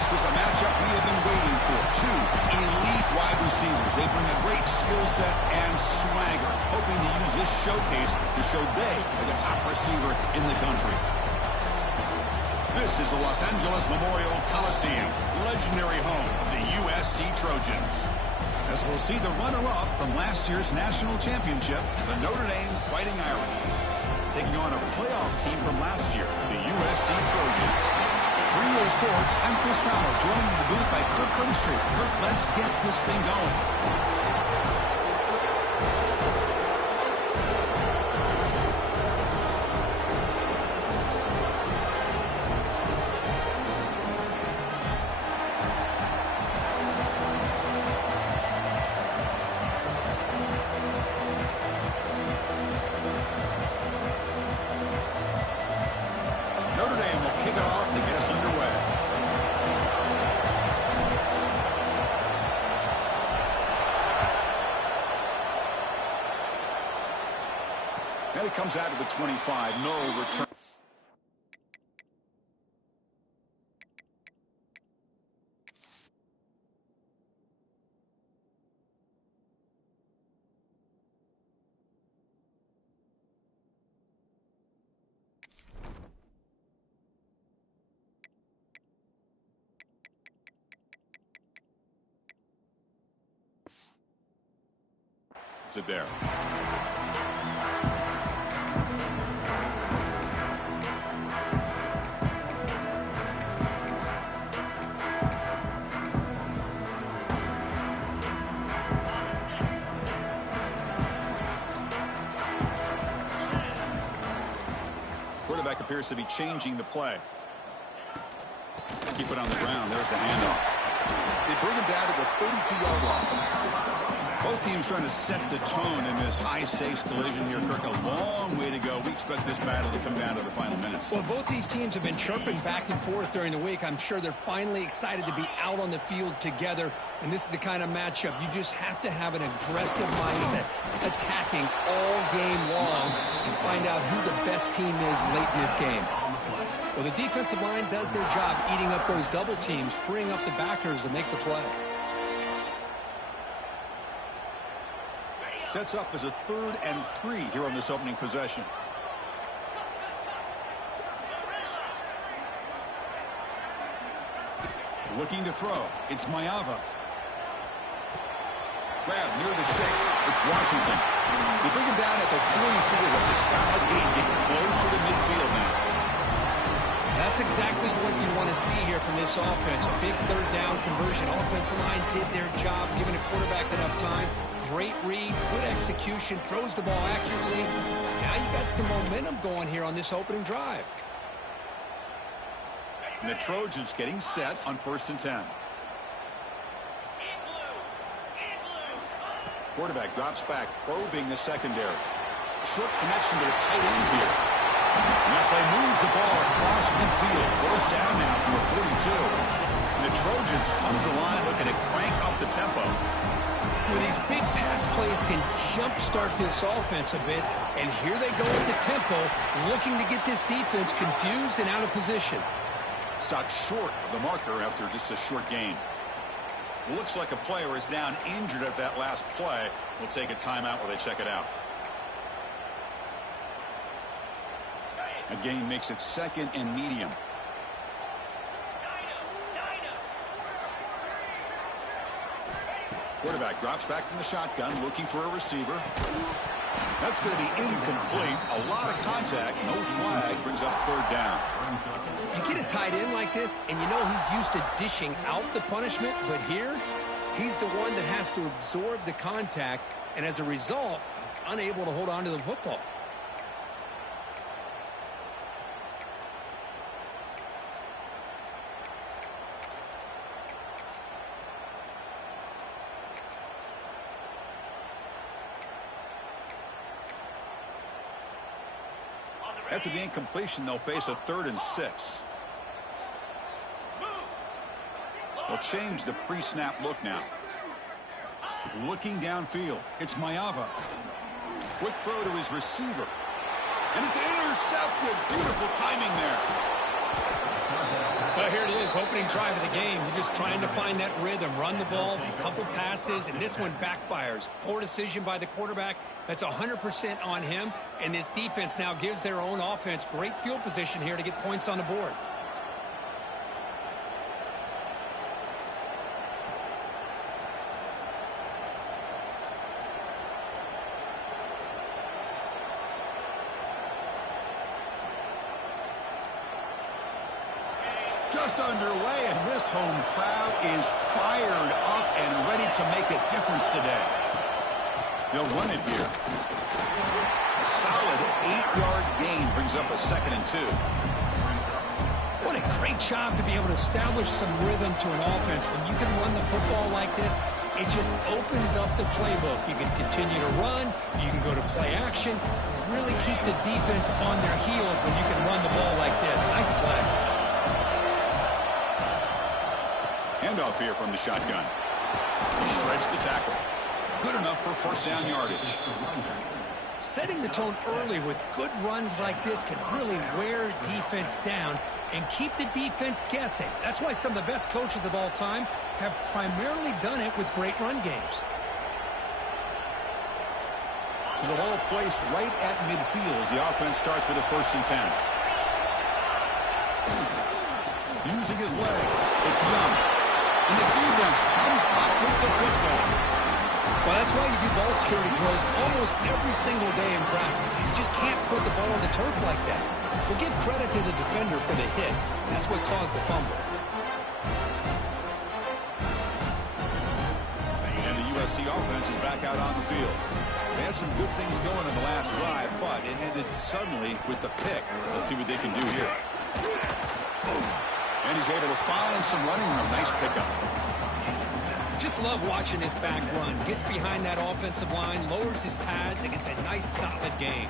This is a matchup we have been waiting for. Two elite wide receivers. They bring a great skill set and swagger, hoping to use this showcase to show they are the top receiver in the country. This is the Los Angeles Memorial Coliseum, legendary home of the USC Trojans. As we'll see the runner-up from last year's national championship, the Notre Dame Fighting Irish, taking on a playoff team from last year, the USC Trojans. Greenville Sports, I'm Chris Fowler, joined in the booth by Kirk Hermstreet. Kirk, let's get this thing going. And it comes out of the 25. No return. Is it there? Quarterback appears to be changing the play. Keep it on the ground. There's the handoff. They bring him down to the 32-yard line. Both teams trying to set the tone in this high-stakes collision here, Kirk. A long way to go. We expect this battle to come down to the final minutes. Well, both these teams have been chirping back and forth during the week. I'm sure they're finally excited to be out on the field together. And this is the kind of matchup you just have to have an aggressive mindset, attacking all game long, and find out who the best team is late in this game. Well, the defensive line does their job eating up those double teams, freeing up the backers to make the play. Sets up as a 3rd and 3 here on this opening possession. Looking to throw. It's Mayava. Grab near the sticks. It's Washington. They bring him down at the 44. That's a solid gain, getting closer to midfield now. That's exactly what you want to see here from this offense. A big 3rd down conversion. Offensive line did their job, giving a quarterback enough time. Great read, good execution, throws the ball accurately. Now you got some momentum going here on this opening drive. And the Trojans getting set on 1st and 10. Quarterback drops back, probing the secondary. Short connection to the tight end here. And that play moves the ball across midfield. 1st down now from the 42. And the Trojans come to the line looking to crank up the tempo. Well, these big pass plays can jumpstart this offense a bit. And here they go with the tempo, looking to get this defense confused and out of position. Stopped short of the marker after just a short gain. Looks like a player is down injured at that last play. We'll take a timeout while they check it out. A gain makes it 2nd and medium. Quarterback drops back from the shotgun, looking for a receiver. That's going to be incomplete. A lot of contact, no flag, brings up 3rd down. You get a tight end like this, and you know he's used to dishing out the punishment, but here, he's the one that has to absorb the contact, and as a result, he's unable to hold on to the football. After the incompletion, they'll face a 3rd and 6. They'll change the pre-snap look now. Looking downfield. It's Mayava. Quick throw to his receiver. And it's intercepted. Beautiful timing there. Here it is, opening drive of the game. You're just trying to find that rhythm, run the ball, a couple passes, and this one backfires. Poor decision by the quarterback. That's 100% on him, and this defense now gives their own offense great field position here to get points on the board. Just underway, and this home crowd is fired up and ready to make a difference today. They'll run it here. A solid 8-yard gain brings up a 2nd and 2. What a great job to be able to establish some rhythm to an offense. When you can run the football like this, it just opens up the playbook. You can continue to run. You can go to play action. You really keep the defense on their heels when you can run the ball like this. Nice play. Handoff here from the shotgun. He shreds the tackle. Good enough for first down yardage. Setting the tone early with good runs like this can really wear defense down and keep the defense guessing. That's why some of the best coaches of all time have primarily done it with great run games. To the ball placed right at midfield as the offense starts with a 1st and 10. Using his legs, it's Young. And the defense comes up with the football. Well, that's why you do ball security drills almost every single day in practice. You just can't put the ball on the turf like that. But give credit to the defender for the hit, because that's what caused the fumble. And the USC offense is back out on the field. They had some good things going in the last drive, but it ended suddenly with the pick. Let's see what they can do here. And he's able to find some running room. Nice pickup. Just love watching this back run. Gets behind that offensive line, lowers his pads, and gets a nice, solid gain.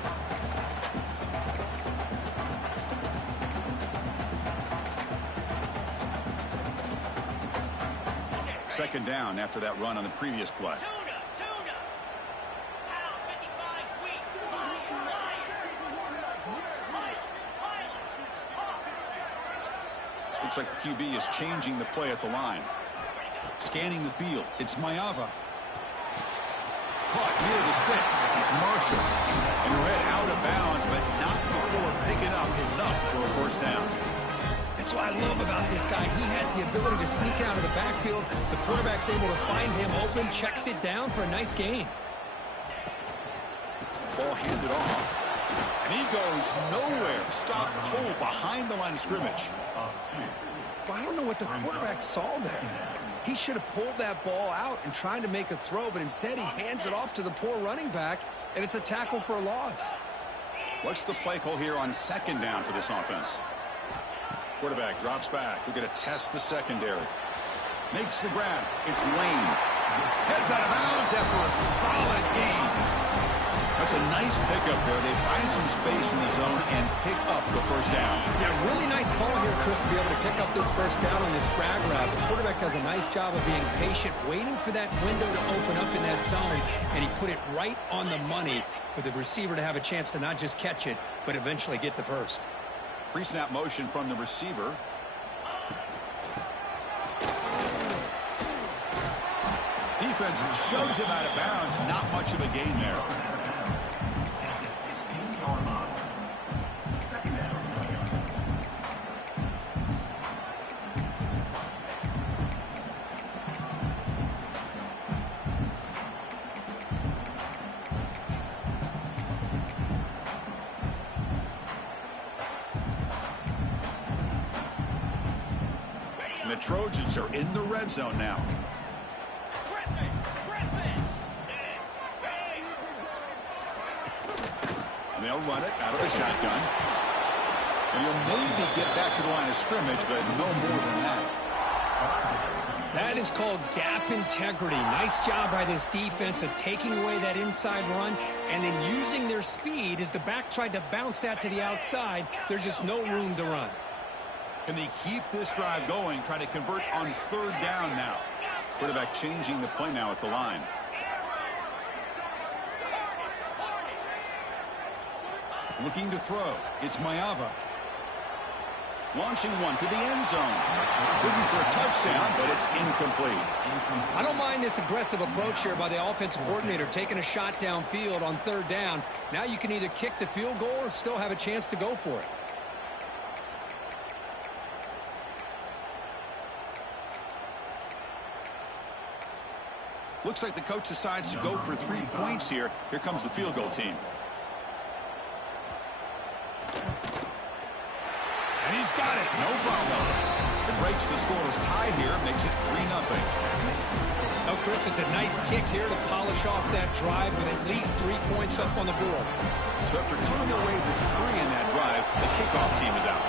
Second down after that run on the previous play. Looks like the QB is changing the play at the line. Scanning the field. It's Maeva. Caught near the sticks. It's Marshall. And read out of bounds, but not before picking up enough for a first down. That's what I love about this guy. He has the ability to sneak out of the backfield. The quarterback's able to find him open, checks it down for a nice gain. Ball handed off. And he goes nowhere. Stopped cold behind the line of scrimmage. Well, I don't know what the quarterback saw there. He should have pulled that ball out and tried to make a throw, but instead he hands it off to the poor running back, and it's a tackle for a loss. What's the play call here on second down for this offense? Quarterback drops back. We're going to test the secondary. Makes the grab. It's Lane. Heads out of bounds after a solid gain. That's a nice pickup there. They find some space in the zone and pick up the first down. Yeah, really nice call here, Chris, to be able to pick up this first down on this drag route. The quarterback does a nice job of being patient, waiting for that window to open up in that zone, and he put it right on the money for the receiver to have a chance to not just catch it, but eventually get the first. Pre-snap motion from the receiver. Defense shoves him out of bounds. Not much of a gain there. The Trojans are in the red zone now. And they'll run it out of the shotgun. And he'll maybe get back to the line of scrimmage, but no more than that. That is called gap integrity. Nice job by this defense of taking away that inside run and then using their speed as the back tried to bounce that to the outside. There's just no room to run. Can they keep this drive going, try to convert on third down now? Quarterback changing the play now at the line. Looking to throw. It's Maeva. Launching one to the end zone. Looking for a touchdown, but it's incomplete. I don't mind this aggressive approach here by the offensive coordinator, taking a shot downfield on 3rd down. Now you can either kick the field goal or still have a chance to go for it. Looks like the coach decides to go for 3 points here. Here comes the field goal team. And he's got it. No problem. It breaks the scoreless tie here. Makes it 3-0. Oh, Chris, it's a nice kick here to polish off that drive with at least 3 points up on the board. So after coming away with 3 in that drive, the kickoff team is out.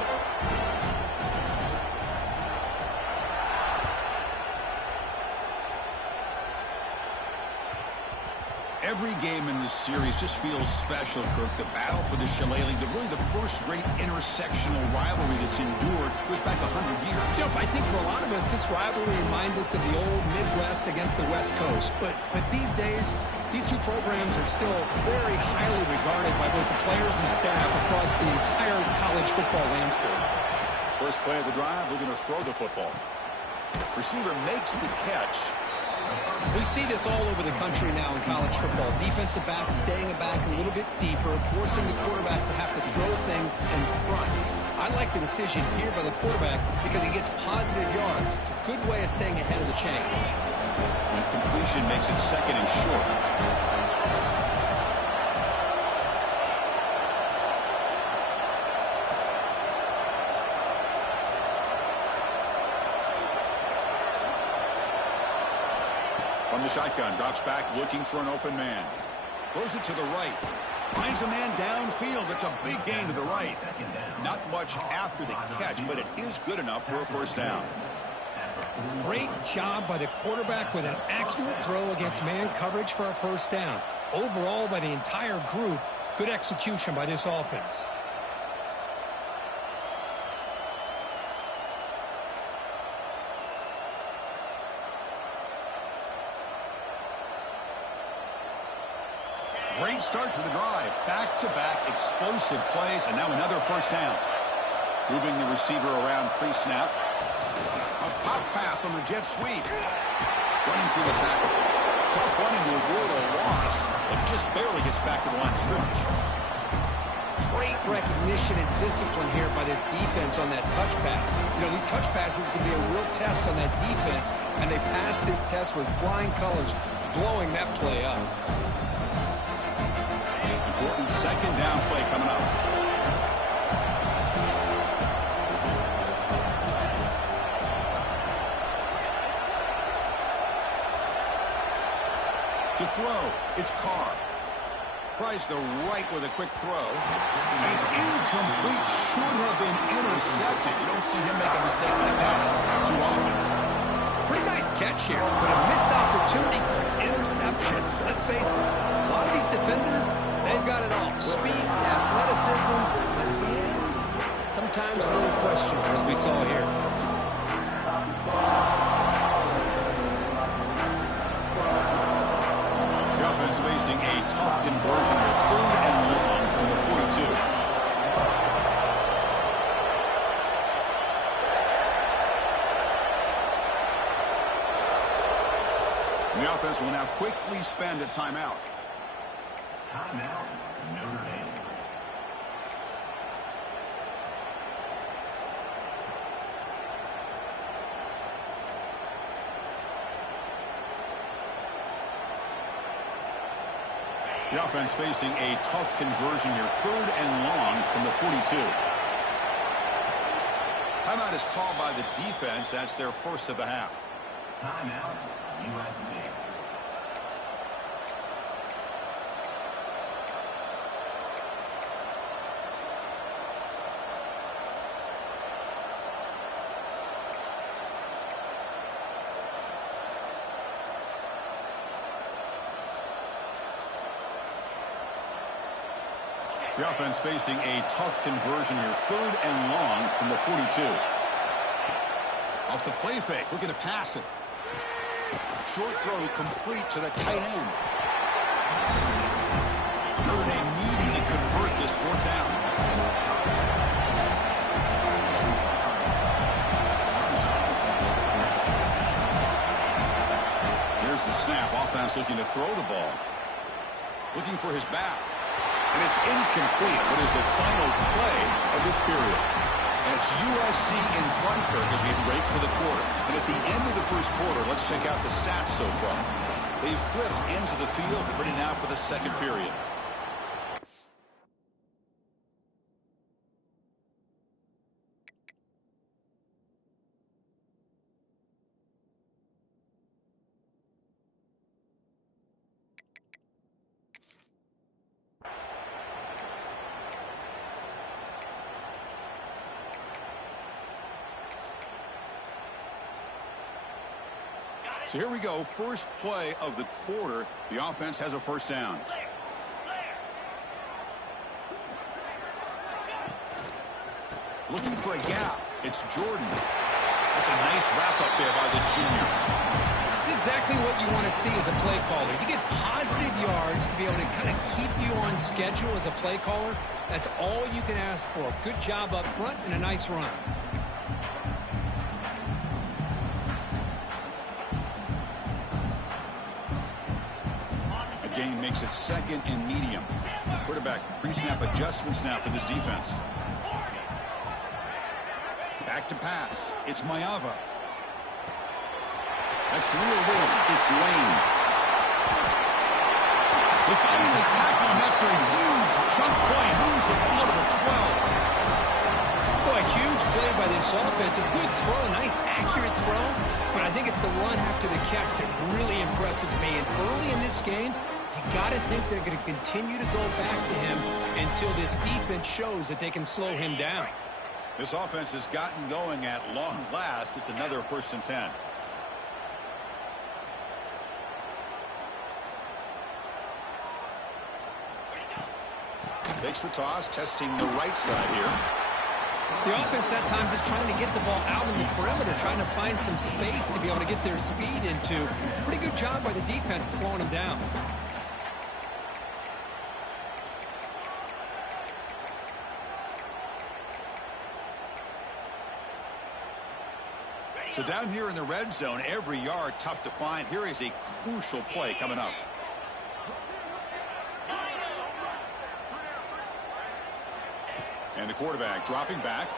Every game in this series just feels special, Kirk. The battle for the Shillelagh, really the first great intersectional rivalry that's endured goes back 100 years. You know, I think for a lot of us, this rivalry reminds us of the old Midwest against the West Coast. But these days, these two programs are still very highly regarded by both the players and staff across the entire college football landscape. First play of the drive, we're going to throw the football. Receiver makes the catch. We see this all over the country now in college football. Defensive backs staying back a little bit deeper, forcing the quarterback to have to throw things in front. I like the decision here by the quarterback because he gets positive yards. It's a good way of staying ahead of the chains. And completion makes it 2nd and short. From the shotgun, drops back, looking for an open man. Throws it to the right. Finds a man downfield. It's a big gain to the right. Not much after the catch, but it is good enough for a 1st down. Great job by the quarterback with an accurate throw against man coverage for a 1st down. Overall, by the entire group, good execution by this offense. Great start to the drive. Back-to-back explosive plays, and now another 1st down. Moving the receiver around pre-snap. A pop pass on the jet sweep. Running through the tackle. Tough running to avoid a loss, but just barely gets back to the line of scrimmage. Great recognition and discipline here by this defense on that touch pass. You know, these touch passes can be a real test on that defense, and they passed this test with flying colors, blowing that play up. Important 2nd down play coming up. To throw, it's Carr. Tries the right with a quick throw. And it's incomplete. Should have been intercepted. You don't see him make a mistake like that too often. Pretty nice catch here, but a missed opportunity for an interception. Let's face it, a lot of these defenders, they've got it all. Speed, athleticism, but hands, sometimes a little questionable, as we saw here. The offense facing a tough conversion here. 3rd and long from the 42. The offense will now quickly spend a timeout. Timeout, Notre Dame. The offense facing a tough conversion here. 3rd and long from the 42. Timeout is called by the defense. That's their 1st of the half. Timeout, USC. The offense facing a tough conversion here. 3rd and long from the 42. Off the play fake, looking to pass it. Short throw complete to the tight end. Notre Dame needing to convert this 4th down. defense looking to throw the ball. Looking for his back. And it's incomplete. What is the final play of this period? And it's USC in front, Kirk, as we break for the quarter. And at the end of the first quarter, let's check out the stats so far. They've flipped into the field, ready now for the second period. So here we go, first play of the quarter. The offense has a first down. Looking for a gap. It's Jordan. That's a nice wrap-up there by the junior. That's exactly what you want to see as a play caller. You get positive yards to be able to kind of keep you on schedule as a play caller. That's all you can ask for. Good job up front and a nice run. Gain makes it second and medium. Quarterback pre-snap adjustments now for this defense. Back to pass. It's Mayava. That's real room. It's Lane. They finally tackle him after a huge chunk play. Moves the ball to the 12. Boy, a huge play by this offense. A good throw, a nice accurate throw. But I think it's the run after the catch that really impresses me. And early in this game, you got to think they're going to continue to go back to him until this defense shows that they can slow him down. This offense has gotten going at long last. It's another 1st and 10. Takes the toss, testing the right side here. The offense that time just trying to get the ball out on the perimeter, trying to find some space to be able to get their speed into. Pretty good job by the defense slowing them down. So down here in the red zone, every yard tough to find. Here is a crucial play coming up. And the quarterback dropping back,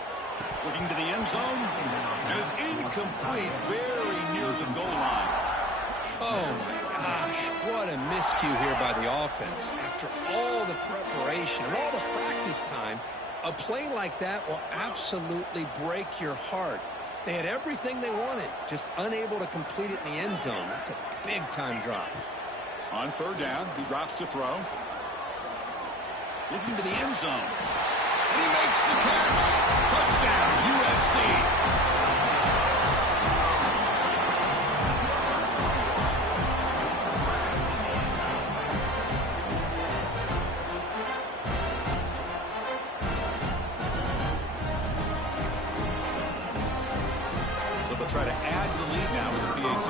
looking to the end zone, and it's incomplete, very near the goal line. Oh my gosh, what a miscue here by the offense. After all the preparation and all the practice time, a play like that will absolutely break your heart. They had everything they wanted, just unable to complete it in the end zone. It's a big-time drop. On 3rd down, he drops to throw. Looking to the end zone. And he makes the catch. Touchdown, USC. So they'll try to add to the lead now with the PAT.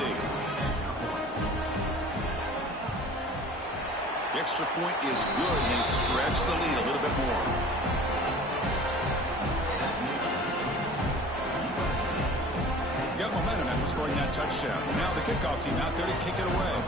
The extra point is good, and they stretch the lead a little bit more. Got momentum after scoring that touchdown. Now the kickoff team out there to kick it away.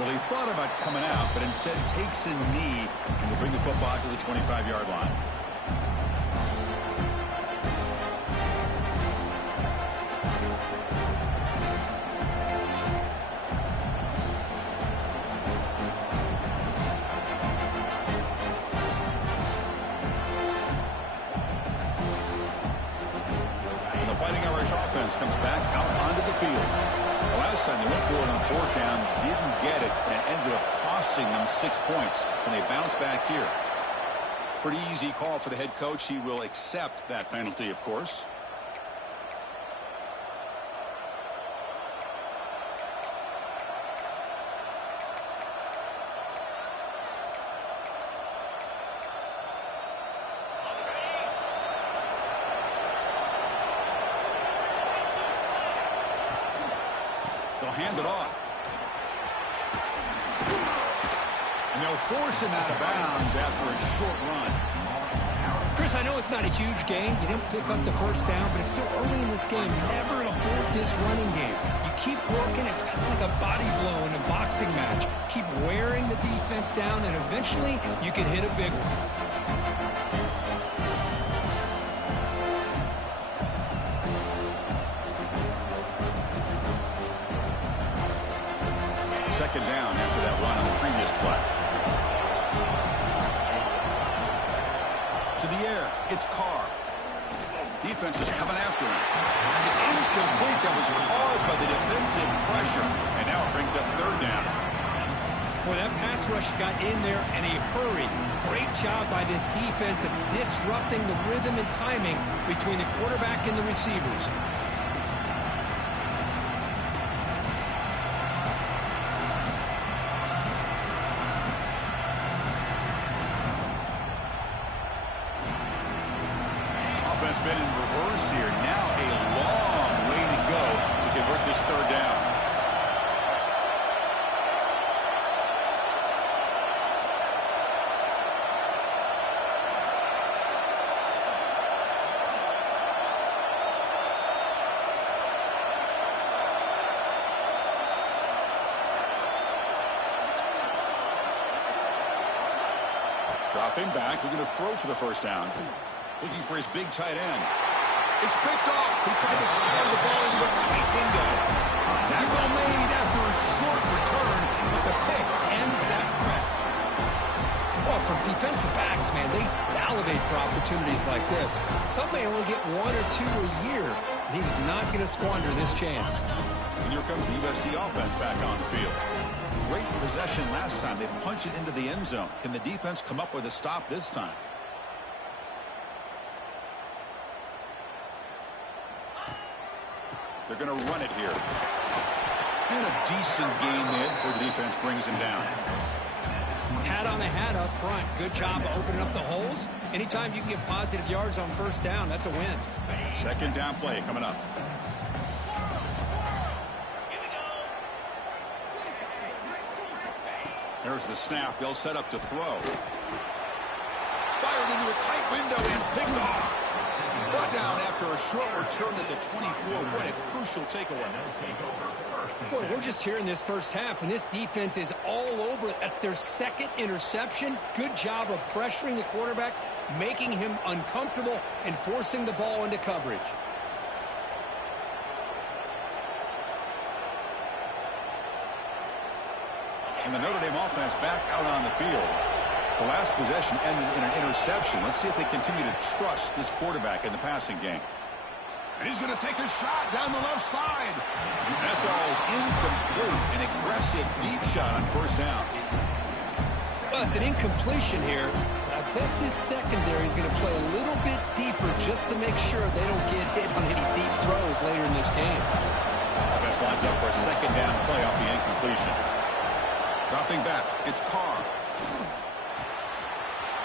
Well, he thought about coming out, but instead takes a knee and will bring the football to the 25-yard line. Comes back out onto the field. The last time they went for it on 4th down, didn't get it, and it ended up costing them 6 points. And they bounce back here. Pretty easy call for the head coach. He will accept that penalty, of course. Hand it off. And they'll force him out of bounds after a short run. Chris, I know it's not a huge gain. You didn't pick up the first down, but it's still early in this game. Never abort this running game. You keep working. It's kind of like a body blow in a boxing match. Keep wearing the defense down, and eventually you can hit a big one. Second down after that run on the previous play. To the air, it's Carr. Defense is coming after him. It's incomplete. That was caused by the defensive pressure. And now it brings up third down. Boy, that pass rush got in there in a hurry. Great job by this defense of disrupting the rhythm and timing between the quarterback and the receivers. Offense been in reverse here. Now a long way to go to convert this third down. Dropping back, looking to throw for the first down. Looking for his big tight end. It's picked off. He tried to fire the ball into a tight window. Tackle made after a short return, but the pick ends that threat. Well, for defensive backs, man, they salivate for opportunities like this. Some may only get one or two a year, and he's not going to squander this chance. And here comes the USC offense back on the field. Great possession last time. They punch it into the end zone. Can the defense come up with a stop this time? They're going to run it here. And a decent gain there before the defense brings him down. Hat on the hat up front. Good job of opening up the holes. Anytime you can get positive yards on first down, that's a win. Second down play coming up. There's the snap. They'll set up to throw. Fired into a tight window and picked off. Brought down after a short return at the 24. What a crucial takeaway. Boy, we're just here in this first half, and this defense is all over it. That's their second interception. Good job of pressuring the quarterback, making him uncomfortable, and forcing the ball into coverage. And the Notre Dame offense back out on the field. The last possession ended in an interception. Let's see if they continue to trust this quarterback in the passing game. And he's going to take a shot down the left side. That ball is incomplete. An aggressive deep shot on first down. Well, it's an incompletion here. I bet this secondary is going to play a little bit deeper just to make sure they don't get hit on any deep throws later in this game. Offense lines up for a second down play off the incompletion. Dropping back, it's Carr.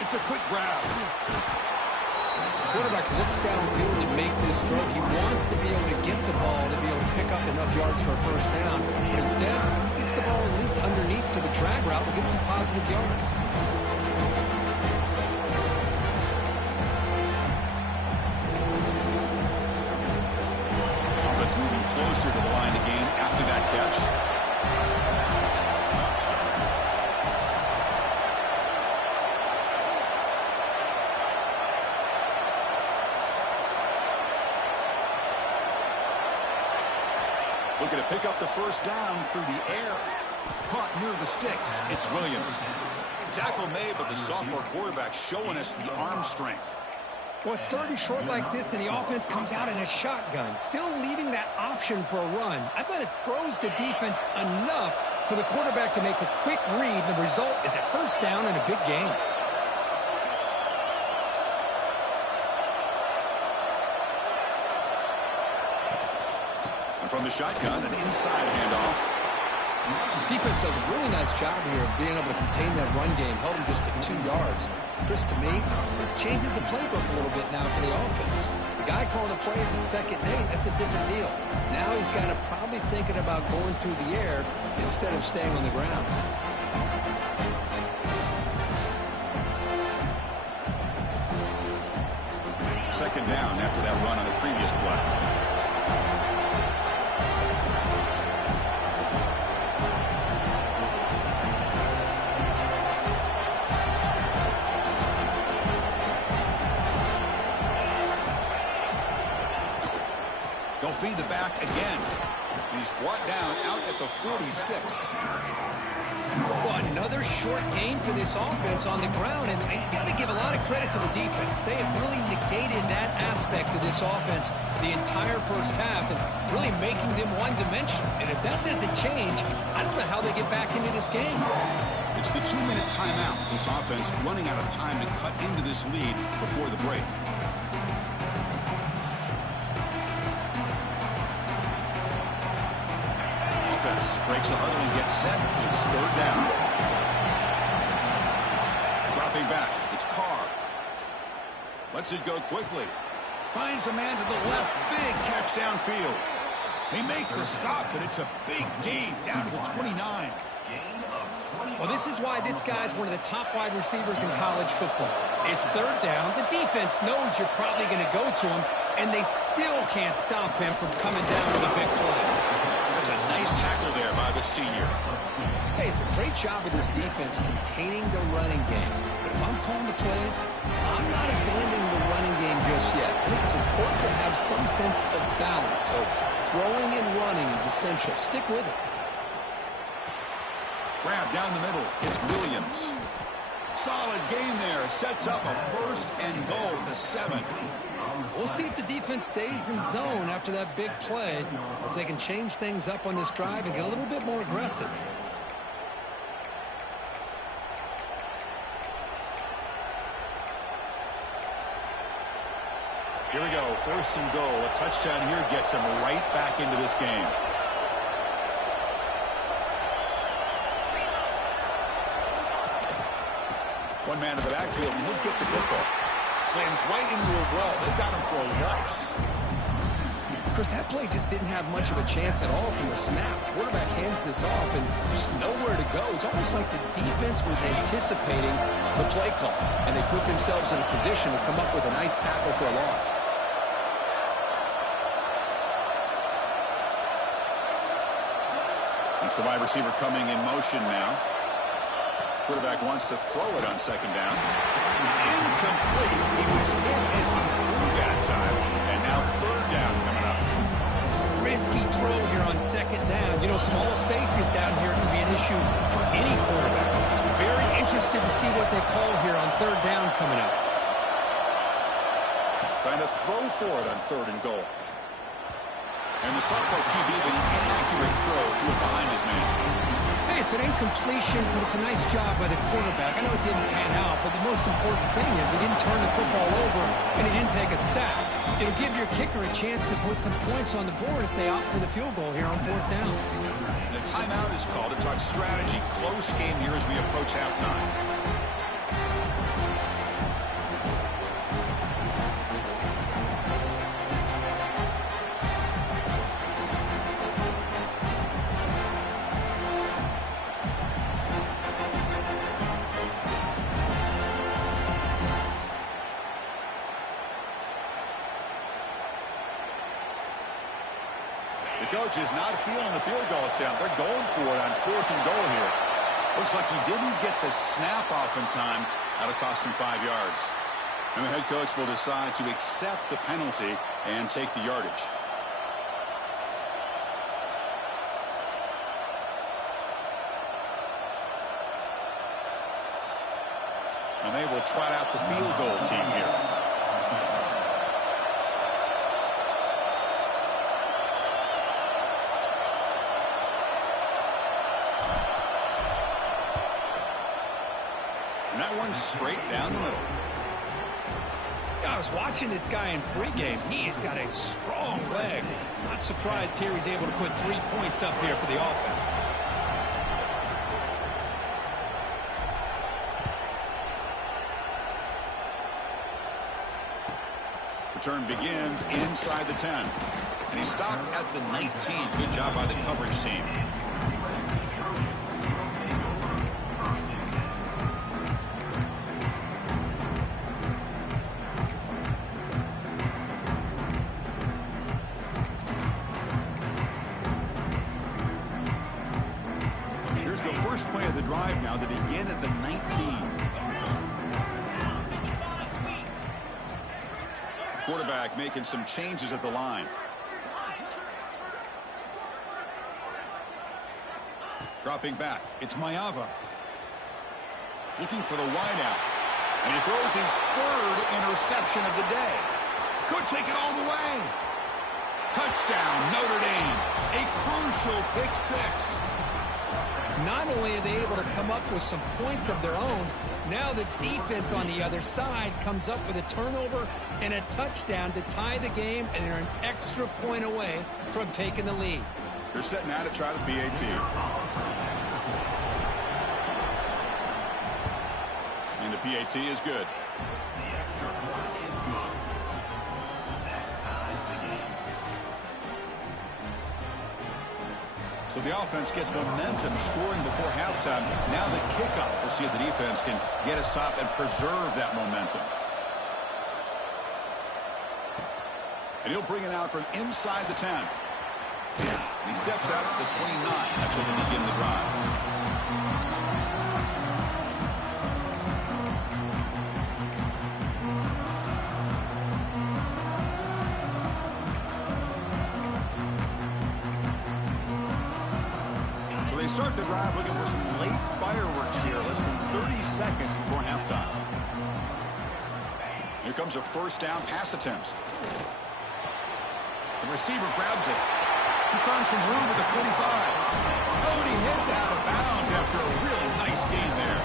It's a quick grab. The quarterback looks downfield to make this throw. He wants to be able to get the ball to be able to pick up enough yards for a first down. But instead, he gets the ball at least underneath to the drag route and gets some positive yards. Offense moving closer to the line of gain after that catch. Looking to pick up the first down through the air. Caught near the sticks. It's Williams. The tackle made, but the sophomore quarterback showing us the arm strength. Well, it's third and short like this, and the offense comes out in a shotgun, still leaving that option for a run. I thought it throws the defense enough for the quarterback to make a quick read. The result is a first down and a big gain. From the shotgun, an inside handoff. Defense does a really nice job here of being able to contain that run game, held him just at 2 yards. Chris, to me, this changes the playbook a little bit now for the offense. The guy calling the plays at 2nd and 8, that's a different deal. Now he's got to probably thinking about going through the air instead of staying on the ground. second down after that run on the previous play. They'll feed the back again. He's brought down out at the 46. Well, another short game for this offense on the ground, and you got to give a lot of credit to the defense. They have really negated that aspect of this offense the entire first half and really making them one-dimensional. And if that doesn't change, I don't know how they get back into this game. It's the 2-minute timeout. This offense running out of time to cut into this lead before the break. Breaks a huddle and gets set. It's third down. Dropping back. It's Carr. Lets it go quickly. Finds a man to the left. Big catch downfield. They make the stop, but it's a big gain down to the 29. Well, this is why this guy's one of the top wide receivers in college football. It's third down. The defense knows you're probably going to go to him, and they still can't stop him from coming down with a big play. That's a nice tackle there by the senior. Hey, it's a great job of this defense containing the running game. But if I'm calling the plays, I'm not abandoning the running game just yet. I think it's important to have some sense of balance. So throwing and running is essential. Stick with it. Grab down the middle. It's Williams. Solid gain there. Sets up a first and goal at the 7. We'll see if the defense stays in zone after that big play, or if they can change things up on this drive and get a little bit more aggressive. Here we go. First and goal. A touchdown here gets them right back into this game. One man in the backfield, and he'll get the football. Slams right into a wall. They've got him for a loss. Chris, that play just didn't have much of a chance at all from the snap. Quarterback hands this off, and there's nowhere to go. It's almost like the defense was anticipating the play call, and they put themselves in a position to come up with a nice tackle for a loss. It's the wide receiver coming in motion now. Quarterback wants to throw it on second down. It's incomplete. He was hit as he threw that time. And now third down coming up. Risky throw here on second down. You know, small spaces down here can be an issue for any quarterback. Very interested to see what they call here on third down coming up. Trying to throw for it on third and goal. And the sophomore QB with an inaccurate throw threw it behind his man. Hey, it's an incompletion, but it's a nice job by the quarterback. I know it didn't pan out, but the most important thing is he didn't turn the football over and he didn't take a sack. It'll give your kicker a chance to put some points on the board if they opt for the field goal here on fourth down. The timeout is called to talk strategy. Close game here as we approach halftime. Coach is not feeling the field goal attempt. They're going for it on fourth and goal here. Looks like he didn't get the snap off in time. That'll cost him 5 yards. And the head coach will decide to accept the penalty and take the yardage. And they will trot out the field goal team here. That one straight down the middle. I was watching this guy in pregame. He's got a strong leg. Not surprised here he's able to put 3 points up here for the offense. Return begins inside the 10. And he stopped at the 19. Good job by the coverage team. Here's the first play of the drive now to begin at the 19. Quarterback making some changes at the line. Dropping back. It's Maeva. Looking for the wideout. And he throws his third interception of the day. Could take it all the way. Touchdown, Notre Dame. A crucial pick six. Not only are they able to come up with some points of their own, now the defense on the other side comes up with a turnover and a touchdown to tie the game, and they're an extra point away from taking the lead. They're setting out to try the PAT. And the PAT is good. So the offense gets momentum scoring before halftime. Now the kickoff. We'll see if the defense can get a stop and preserve that momentum. And he'll bring it out from inside the 10. And he steps out to the 29. That's where they begin the drive. They start the drive looking for some late fireworks here, less than 30 seconds before halftime. Here comes a first down pass attempt. The receiver grabs it. He's found some room at the 45. Oh, and he hits out of bounds after a really nice gain there.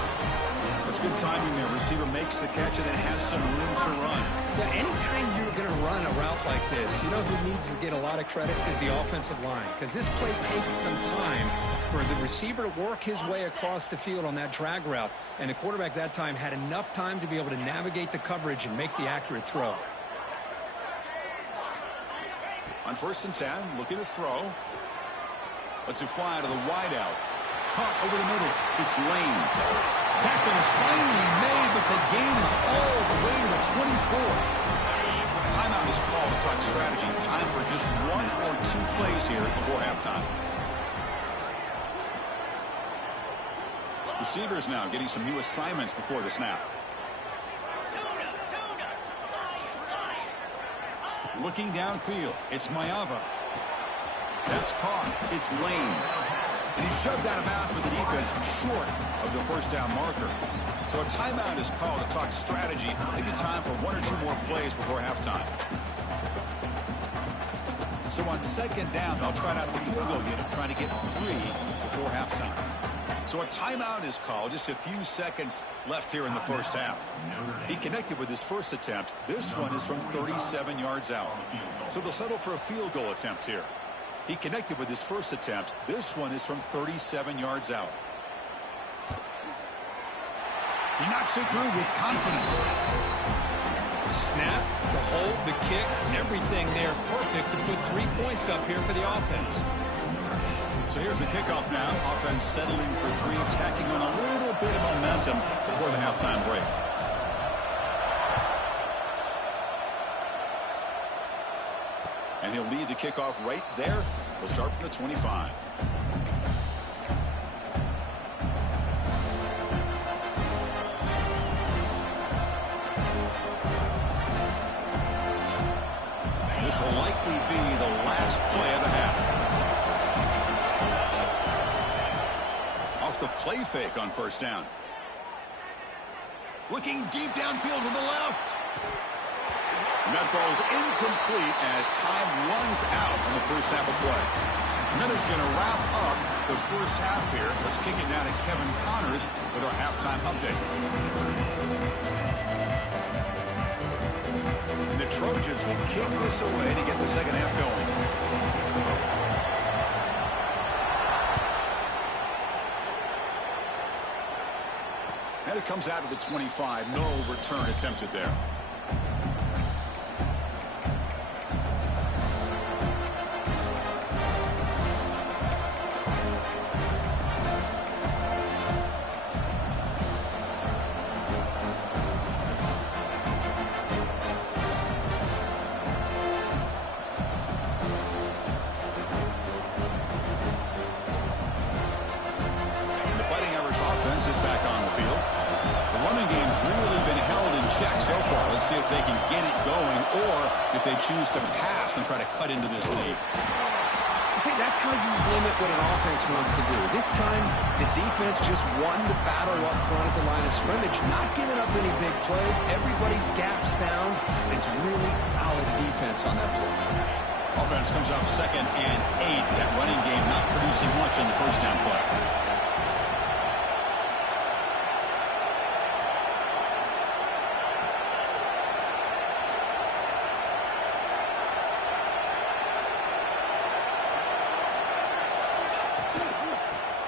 That's good timing there. Receiver makes the catch and then has some room to run. Yeah, anytime you're going to run a route like this, you know who needs to get a lot of credit is the offensive line, because this play takes some time for the receiver to work his way across the field on that drag route, and the quarterback that time had enough time to be able to navigate the coverage and make the accurate throw. On 1st and 10, looking to throw. Lets it fly to the wideout. Caught over the middle. It's Lane. Tackle is finally made, but the gain is all the way to the 24. Timeout is called to talk strategy. Time for just 1 or 2 plays here before halftime. Receivers now getting some new assignments before the snap. Looking downfield, it's Maeva. That's caught. It's Lane. And he's shoved out of bounds with the defense short of the first down marker. So a timeout is called to talk strategy. Maybe time for 1 or 2 more plays before halftime. So on 2nd down, they'll try out the field goal unit, trying to get 3 before halftime. So a timeout is called. Just a few seconds left here in the first half. He connected with his first attempt. This one is from 37 yards out. So they'll settle for a field goal attempt here. He connected with his first attempt. This one is from 37 yards out. He knocks it through with confidence. The snap, the hold, the kick, everything there perfect to put 3 points up here for the offense. So here's the kickoff now. Offense settling for 3, tacking on a little bit of momentum before the halftime break. And he'll lead the kickoff right there. We'll start from the 25. This will likely be the last play of the half. Off the play fake on 1st down. Looking deep downfield to the left. And that falls incomplete as time runs out in the first half of play. And then it's going to wrap up the first half here. Let's kick it now to Kevin Connors with our halftime update. And the Trojans will kick this away to get the second half going. And it comes out to the 25. No return attempted there. offense is back on the field. The running game's really been held in check so far. Let's see if they can get it going or if they choose to pass and try to cut into this lead. See, that's how you limit what an offense wants to do. This time, the defense just won the battle up front at the line of scrimmage, not giving up any big plays. Everybody's gap sound. It's really solid defense on that play. Offense comes out 2nd and 8. That running game not producing much on the first down play.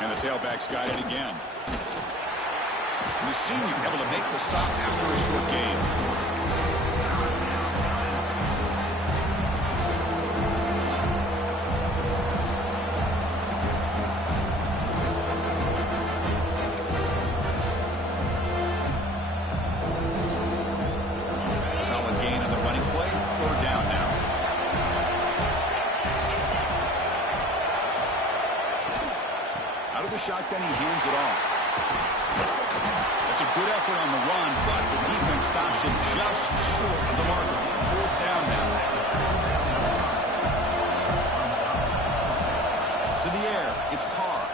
And the tailback's got it again. The senior able to make the stop after a short gain. Solid gain on the running play. 3rd down now. Out of the shotgun, he hands it off. That's a good effort on the run, but the defense stops him just short of the marker. 4th down now. To the air, it's Carr.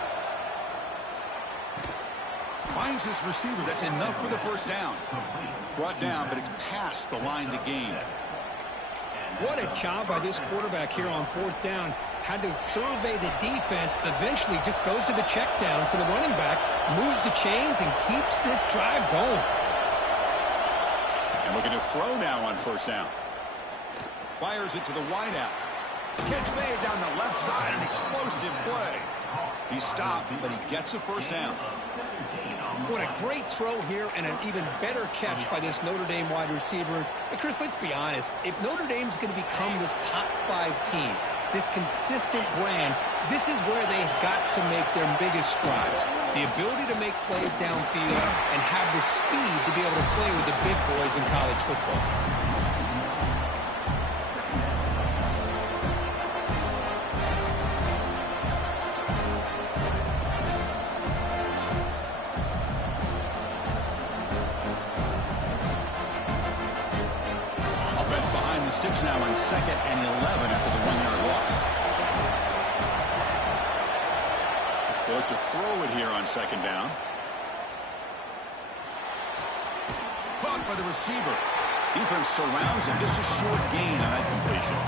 Finds his receiver. That's enough for the first down. Brought down, but it's past the line to gain. What a job by this quarterback here on 4th down. Had to survey the defense, eventually just goes to the check down for the running back, moves the chains, and keeps this drive going. And looking to throw now on 1st down. Fires it to the wideout. Catch made down the left side, an explosive play. He stopped, but he gets a 1st down. What a great throw here and an even better catch by this Notre Dame wide receiver. And Chris, let's be honest. If Notre Dame's going to become this top 5 team, this consistent brand, this is where they've got to make their biggest strides. The ability to make plays downfield and have the speed to be able to play with the big boys in college football. Now on 2nd and 11 after the 1-yard loss. They look to throw it here on 2nd down. Caught by the receiver. Defense surrounds him. Just a short gain on that completion.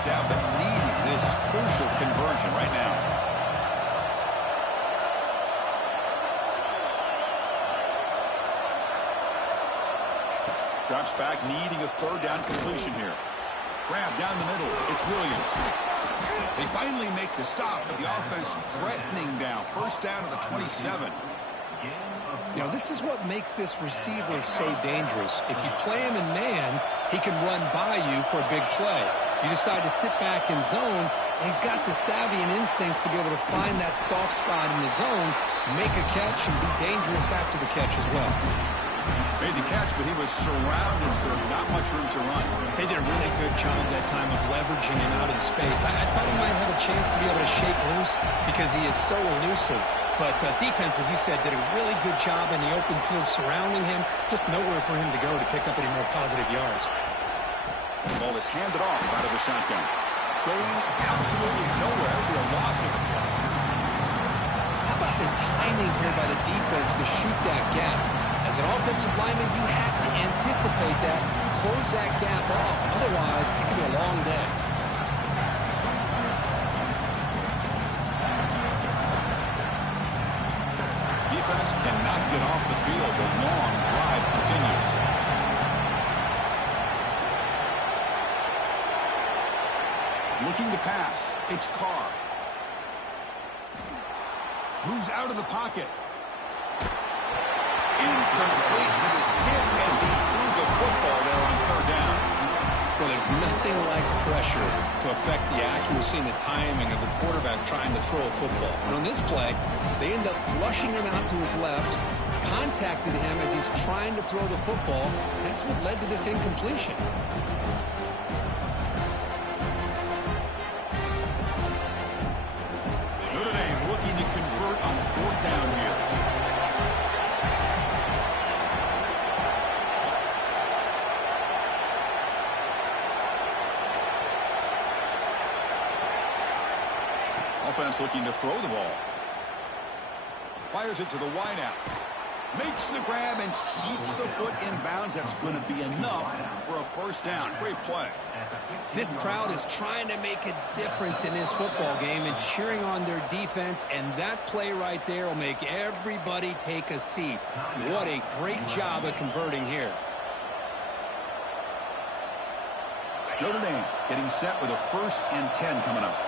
Down, but needing this crucial conversion right now. Drops back, needing a 3rd down completion here. Grab down the middle. It's Williams. They finally make the stop, but the offense threatening down. 1st down to the 27. You know, this is what makes this receiver so dangerous. If you play him in man, he can run by you for a big play. You decide to sit back in zone, and he's got the savvy and instincts to be able to find that soft spot in the zone, make a catch, and be dangerous after the catch as well. Made the catch, but he was surrounded for not much room to run. They did a really good job that time of leveraging him out in space. I thought he might have a chance to be able to shake loose because he is so elusive. But defense, as you said, did a really good job in the open field surrounding him. Just nowhere for him to go to pick up any more positive yards. The ball is handed off out of the shotgun. Going absolutely nowhere. It'll be a loss of the play. How about the timing here by the defense to shoot that gap? As an offensive lineman, you have to anticipate that, close that gap off. Otherwise, it could be a long day. Defense cannot get off the field. The long drive continues. Looking to pass. It's Carr. Moves out of the pocket. Incomplete. He was hit as he threw the football there on 3rd down. Well, there's nothing like pressure to affect the accuracy and the timing of the quarterback trying to throw a football. And on this play, they end up flushing him out to his left, contacted him as he's trying to throw the football. That's what led to this incompletion. Notre Dame looking to convert on 4th down here. Offense looking to throw the ball. Fires it to the wideout. Makes the grab and keeps the foot in bounds. That's going to be enough for a 1st down. Great play. This crowd is trying to make a difference in this football game and cheering on their defense, and that play right there will make everybody take a seat. What a great job of converting here. Notre Dame getting set with a 1st and 10 coming up.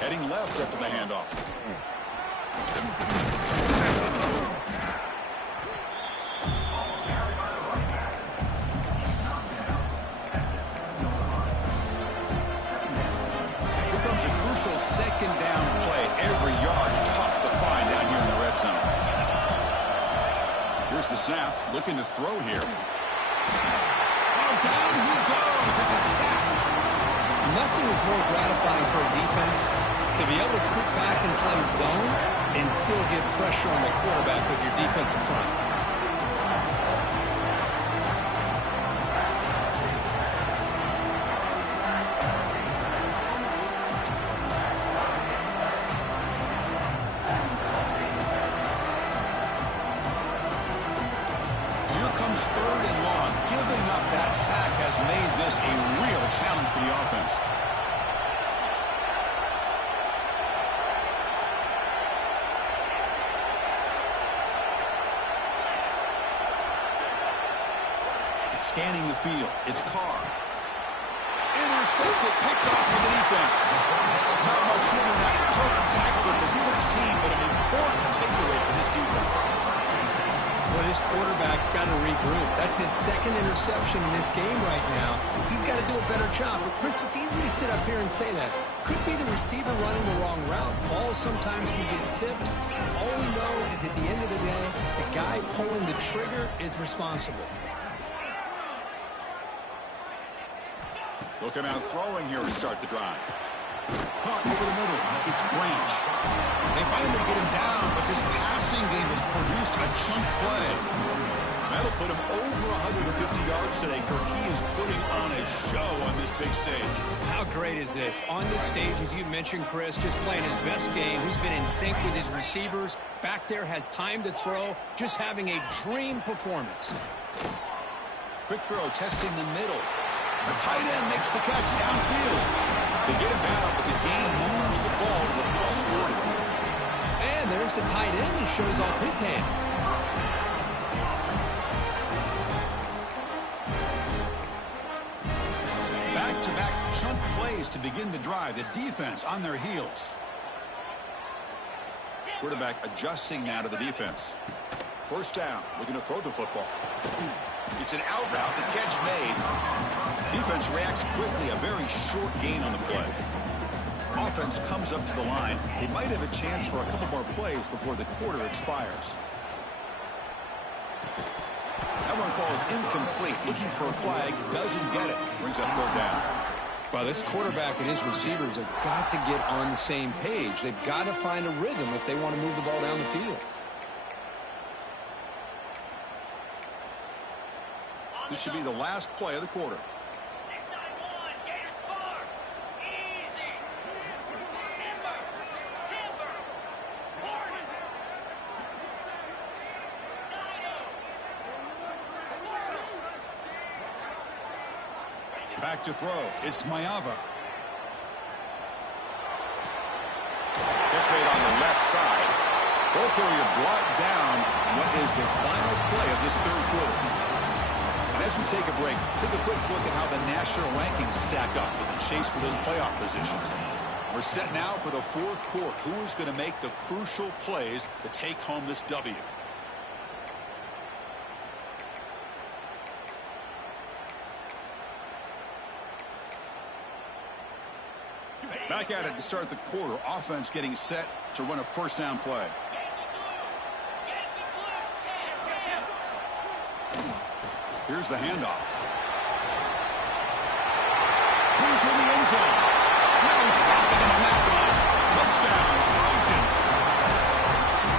Heading left after the handoff. Here comes a crucial 2nd down play. Every yard tough to find down here in the red zone. Here's the snap. Looking to throw here. Oh, down he goes. It's a sack. Nothing is more gratifying for a defense to be able to sit back and play zone and still get pressure on the quarterback with your defensive front. So here comes 3rd and long. Giving up that sack has made this a real challenge for the offense. Scanning the field. It's Carr. Intercepted, picked off with the defense. Not much room in that turn. Tackled at the 16, but an important takeaway for this defense. Well, this quarterback's got to regroup. That's his 2nd interception in this game right now. He's got to do a better job. But, Chris, it's easy to sit up here and say that. Could be the receiver running the wrong route. Balls sometimes can get tipped. All we know is at the end of the day, the guy pulling the trigger is responsible. Looking out throwing here to start the drive. Caught over the middle. It's Branch. They finally get him down, but this passing game has produced a chunk play. That'll put him over 150 yards today. Kirk, he is putting on a show on this big stage. How great is this? On this stage, as you mentioned, Chris, just playing his best game. He's been in sync with his receivers. Back there, has time to throw. Just having a dream performance. Quick throw, testing the middle. The tight end makes the catch downfield. They get him out, but the gain moves the ball to the +40. And there's the tight end who shows off his hands. Back-to-back chunk plays to begin the drive. The defense on their heels. Quarterback adjusting now to the defense. 1st down, looking to throw the football. It's an out route, the catch made. Defense reacts quickly, a very short gain on the play. Offense comes up to the line. They might have a chance for a couple more plays before the quarter expires. That one falls incomplete. Looking for a flag, doesn't get it. Brings up 3rd down. Well, this quarterback and his receivers have got to get on the same page. They've got to find a rhythm if they want to move the ball down the field. This should be the last play of the quarter. Back to throw. It's Mayava. Catch made on the left side. Ball carrier brought down what is the final play of this 3rd quarter. And as we take a break, take a quick look at how the national rankings stack up in the chase for those playoff positions. We're set now for the fourth quarter. Who is going to make the crucial plays to take home this W? Back at it to start the quarter. Offense getting set to run a first down play. Here's the handoff. Into the end zone. No stopping him on that one. Touchdown, Trojans.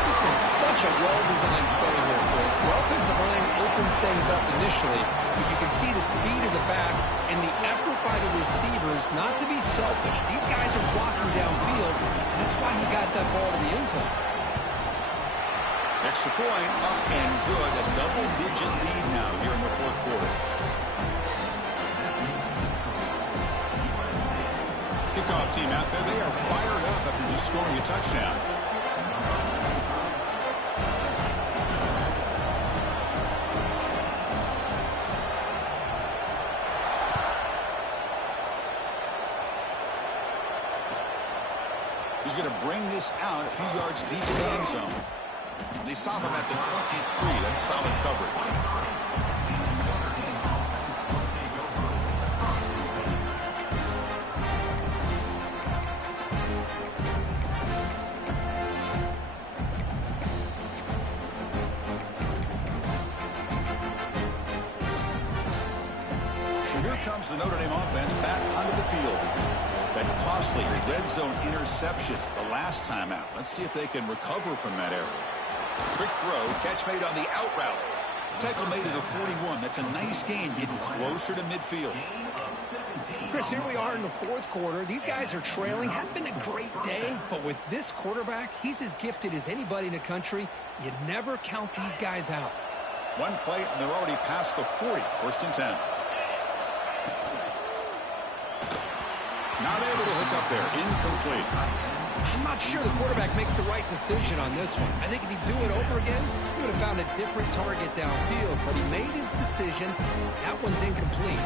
This is such a well-designed play here, Chris. The offensive line opens things up initially, but you can see the speed of the back and the effort by the receivers not to be selfish. These guys are blocking downfield. That's why he got that ball to the end zone. Extra point up and good. A double-digit lead now here in the fourth quarter. Kickoff team out there. They are fired up after just scoring a touchdown. He's going to bring this out a few yards deep in the end zone. They stop him at the 23. That's solid coverage. So here comes the Notre Dame offense back onto the field. That costly red zone interception the last time out. Let's see if they can recover from that error. Quick throw, catch made on the out route. Tackle made at the 41. That's a nice gain, getting closer to midfield. Chris, here we are in the fourth quarter. These guys are trailing. Hadn't been a great day, but with this quarterback, he's as gifted as anybody in the country. You never count these guys out. One play, and they're already past the 40. First and 10. Not able to hook up there. Incomplete. I'm not sure the quarterback makes the right decision on this one. I think if he'd do it over again, he would have found a different target downfield. But he made his decision. That one's incomplete.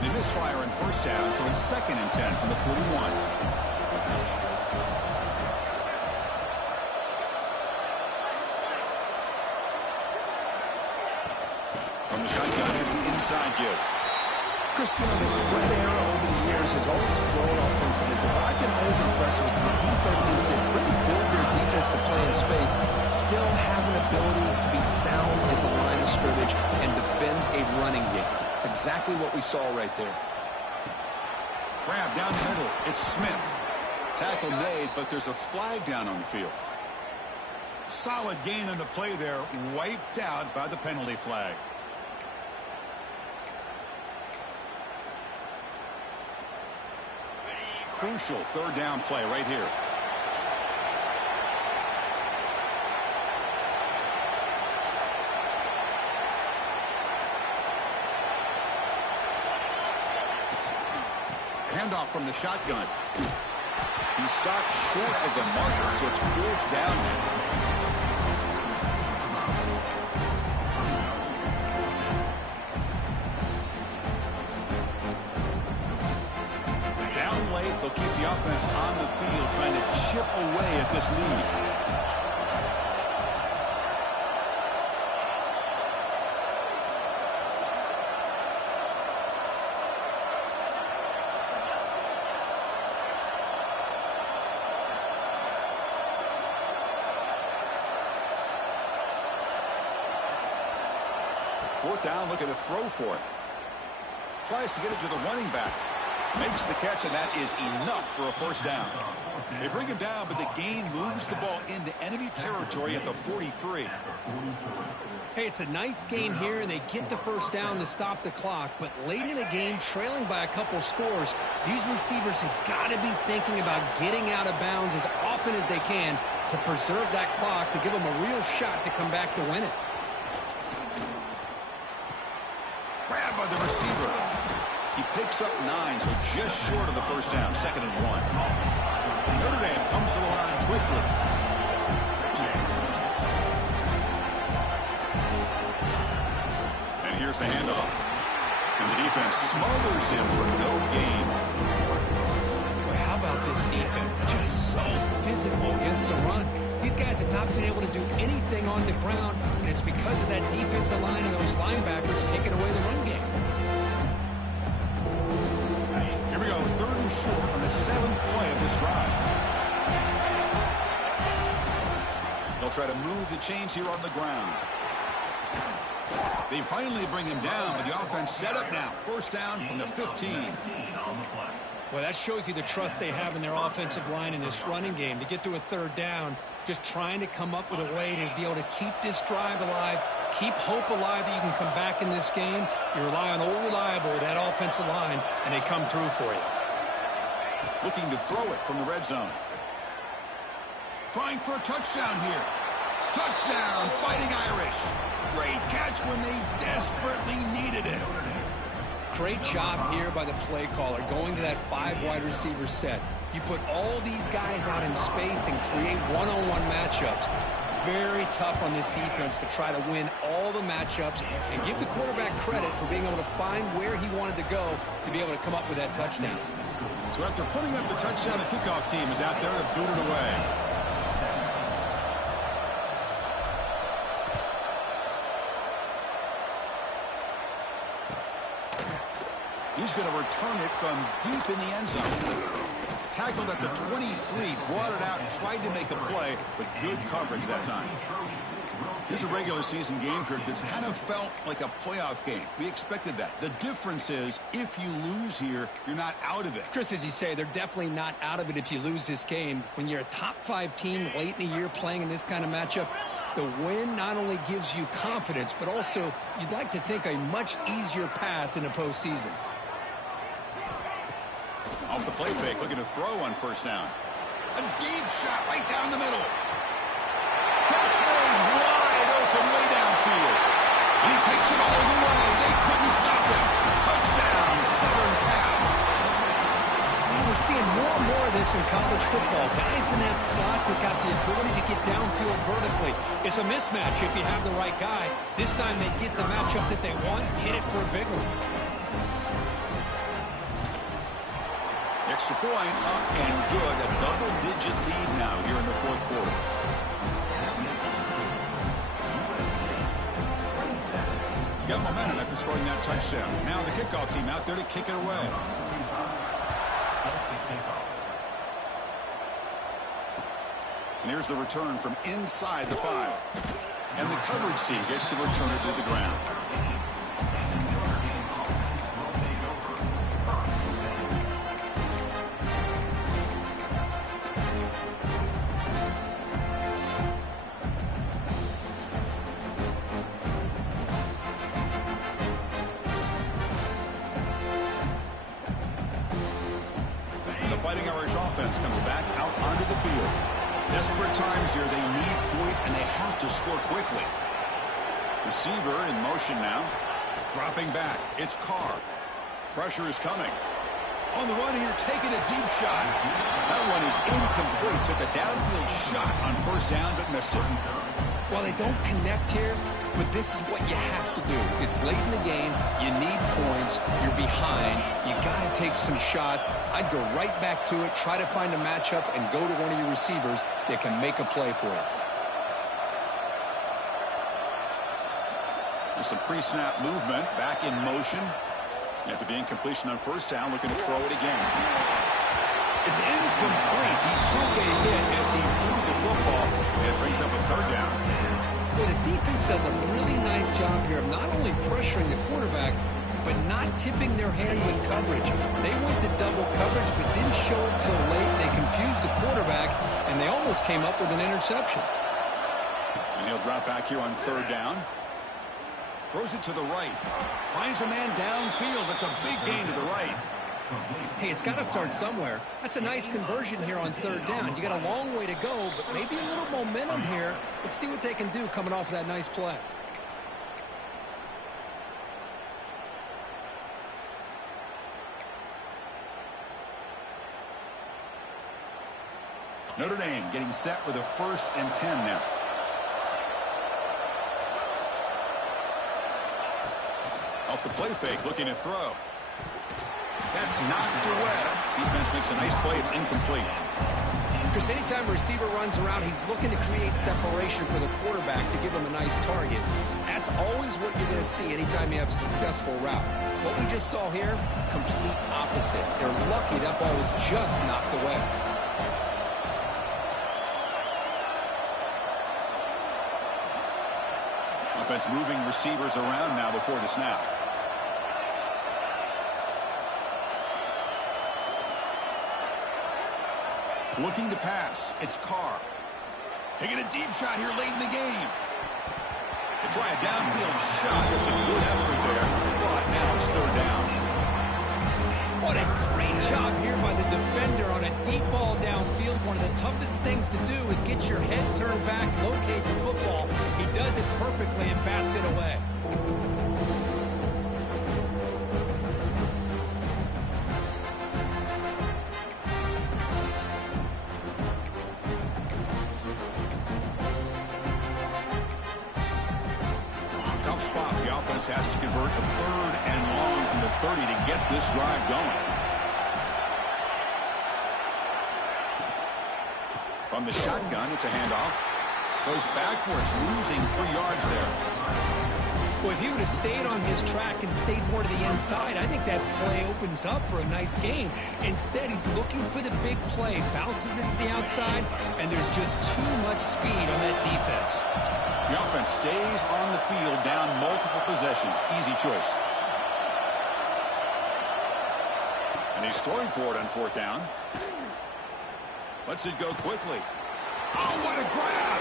They misfire in first down, so it's 2nd and 10 from the 41. Inside give. Christian, the spread era over the years has always grown offensively, but I've been always impressed with the defenses that really build their defense to play in space, still have an ability to be sound at the line of scrimmage and defend a running game. It's exactly what we saw right there. Grab down the middle. It's Smith. Tackle made, but there's a flag down on the field. Solid gain in the play there, wiped out by the penalty flag. Crucial third down play right here. Handoff from the shotgun. He stopped short of the marker, so it's 4th down now. They'll keep the offense on the field, trying to chip away at this lead. Fourth down, look at the throw for it. Tries to get it to the running back. Makes the catch, and that is enough for a first down. They bring him down, but the gain moves the ball into enemy territory at the 43. Hey, it's a nice gain here, and they get the first down to stop the clock. But late in the game, trailing by a couple scores, these receivers have got to be thinking about getting out of bounds as often as they can to preserve that clock, to give them a real shot to come back to win it. Grab by the receiver. He picks up 9, so just short of the first down, 2nd and 1. Notre Dame comes to the line quickly. And Here's the handoff. And the defense smothers him for no gain. Well, how about this defense? Just so physical against the run. These guys have not been able to do anything on the ground, and it's because of that defensive line and those linebackers taking away the run game. Here we go, 3rd and short on the 7th play of this drive. They'll try to move the chains here on the ground. They finally bring him down, but the offense set up now. 1st down from the 15. Well, that shows you the trust they have in their offensive line in this running game. To get to a 3rd down, just trying to come up with a way to be able to keep this drive alive, keep hope alive that you can come back in this game. You rely on old reliable, that offensive line, and they come through for you. Looking to throw it from the red zone. Trying for a touchdown here. Touchdown, Fighting Irish. Great catch when they desperately needed it. Great job here by the play caller, going to that 5 wide receiver set. You put all these guys out in space and create one-on-one matchups. Very tough on this defense to try to win all the matchups and give the quarterback credit for being able to find where he wanted to go to be able to come up with that touchdown. So after putting up the touchdown, the kickoff team is out there to boot it away. He's going to return it from deep in the end zone. Tackled at the 23, brought it out, tried to make a play, but good coverage that time. Here's a regular season game, Kirk, that's kind of felt like a playoff game. We expected that. The difference is, if you lose here, you're not out of it. Chris, as you say, they're definitely not out of it if you lose this game. When you're a top 5 team late in the year playing in this kind of matchup, the win not only gives you confidence, but also you'd like to think a much easier path in the postseason. Off the play fake, looking to throw on 1st down. A deep shot right down the middle. Catch made wide open way downfield. And he takes it all the way. They couldn't stop him. Touchdown, Southern Cal. Man, we're seeing more and more of this in college football. Guys in that slot that got the ability to get downfield vertically. It's a mismatch if you have the right guy. This time they get the matchup that they want, hit it for a big one. Extra point up and good. A double-digit lead now here in the 4th quarter. Got momentum after scoring that touchdown. Now the kickoff team out there to kick it away. And here's the return from inside the 5. And the coverage C gets the returner to the ground. Fighting Irish offense comes back out onto the field. Desperate times here. They need points, and they have to score quickly. Receiver in motion now. Dropping back. It's Carr. Pressure is coming. On the run here, taking a deep shot. That one is incomplete. Took a downfield shot on 1st down, but missed it. Well, they don't connect here, but this is what you have to do. It's late in the game. You need points. You're behind. You got to take some shots. I'd go right back to it, try to find a matchup, and go to one of your receivers that can make a play for you. There's some pre-snap movement. Back in motion. After the incompletion on 1st down, looking to throw it again. It's incomplete. He took a hit as he threw the football, and it brings up a 3rd down. Well, the defense does a really nice job here of not only pressuring the quarterback, but not tipping their hand with coverage. They went to double coverage, but didn't show it till late. They confused the quarterback, and they almost came up with an interception. And he'll drop back here on 3rd down. Throws it to the right. Finds a man downfield. That's a big gain to the right. Hey, it's got to start somewhere. That's a nice conversion here on 3rd down. You got a long way to go, but maybe a little momentum here. Let's see what they can do coming off that nice play. Notre Dame getting set with a 1st and 10 now. Off the play fake, looking to throw. That's knocked away. Defense makes a nice play. It's incomplete. Because anytime a receiver runs around, he's looking to create separation for the quarterback to give him a nice target. That's always what you're going to see anytime you have a successful route. What we just saw here, complete opposite. They're lucky that ball was just knocked away. Offense moving receivers around now before the snap. Looking to pass. It's Carr. Taking a deep shot here late in the game. They try a downfield shot. It's a good effort there. But now it's third down. What a great job here by the defender on a deep ball downfield. One of the toughest things to do is get your head turned back, locate the football. He does it perfectly and bats it away. Tough spot. The offense has to convert a third and long from the 30 to get this drive going. From the shotgun, it's a handoff. Goes backwards, losing 3 yards there. Well, if he would have stayed on his track and stayed more to the inside, I think that play opens up for a nice gain. Instead, he's looking for the big play, bounces it to the outside, and there's just too much speed on that defense. The offense stays on the field down multiple possessions. Easy choice. And he's throwing for it on 4th down. Lets it go quickly. Oh, what a grab!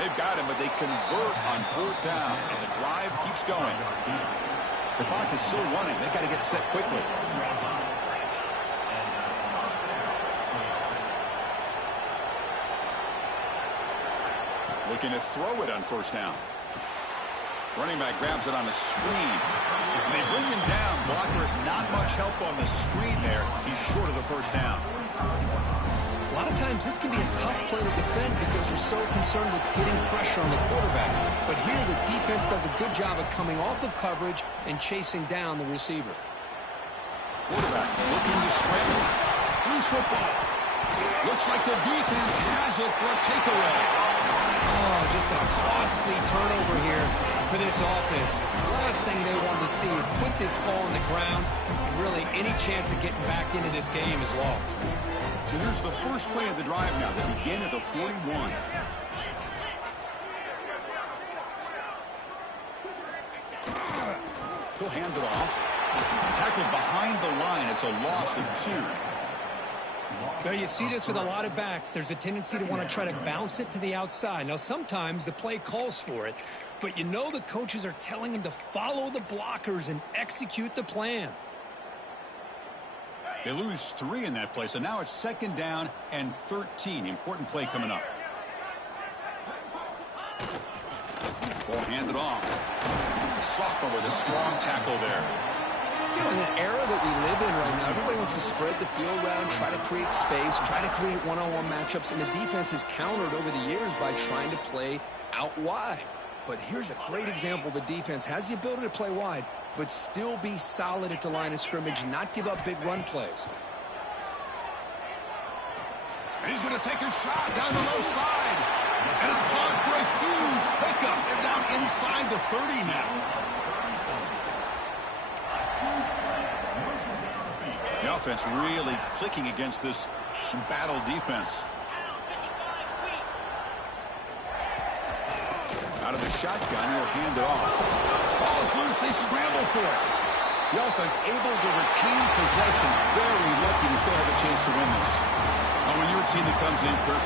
They've got him, but they convert on 4th down, and the drive keeps going. The clock is still running. They've got to get set quickly. Looking to throw it on 1st down. Running back grabs it on a screen. And they bring him down. Blocker has not much help on the screen there. He's short of the 1st down. A lot of times this can be a tough play to defend because you're so concerned with getting pressure on the quarterback. But here the defense does a good job of coming off of coverage and chasing down the receiver. Quarterback looking to scramble. Loose football. Looks like the defense has it for a takeaway. Oh, just a costly turnover here for this offense. Last thing they want to see is put this ball on the ground, and really any chance of getting back into this game is lost. So here's the first play of the drive now. They begin at the 41. He'll hand it off. Tackled behind the line. It's a loss of 2. Now, you see this with a lot of backs. There's a tendency to want to try to bounce it to the outside. Now, sometimes the play calls for it, but you know the coaches are telling him to follow the blockers and execute the plan. They lose 3 in that play, so now it's 2nd down and 13. Important play coming up. Ball handed off. Sophomore with a strong tackle there. You know, in an era that we live in right now, everybody wants to spread the field around, try to create space, try to create one-on-one matchups, and the defense has countered over the years by trying to play out wide. But here's a great example. The defense has the ability to play wide, but still be solid at the line of scrimmage, not give up big run plays. And he's going to take a shot down the low side. And it's caught for a huge pickup. They're down inside the 30 now. The offense really clicking against this embattled defense. Out of the shotgun, he'll hand it off. Ball is loose. They scramble for it. The offense able to retain possession. Very lucky to still have a chance to win this. When you're a team that comes in, Kirk,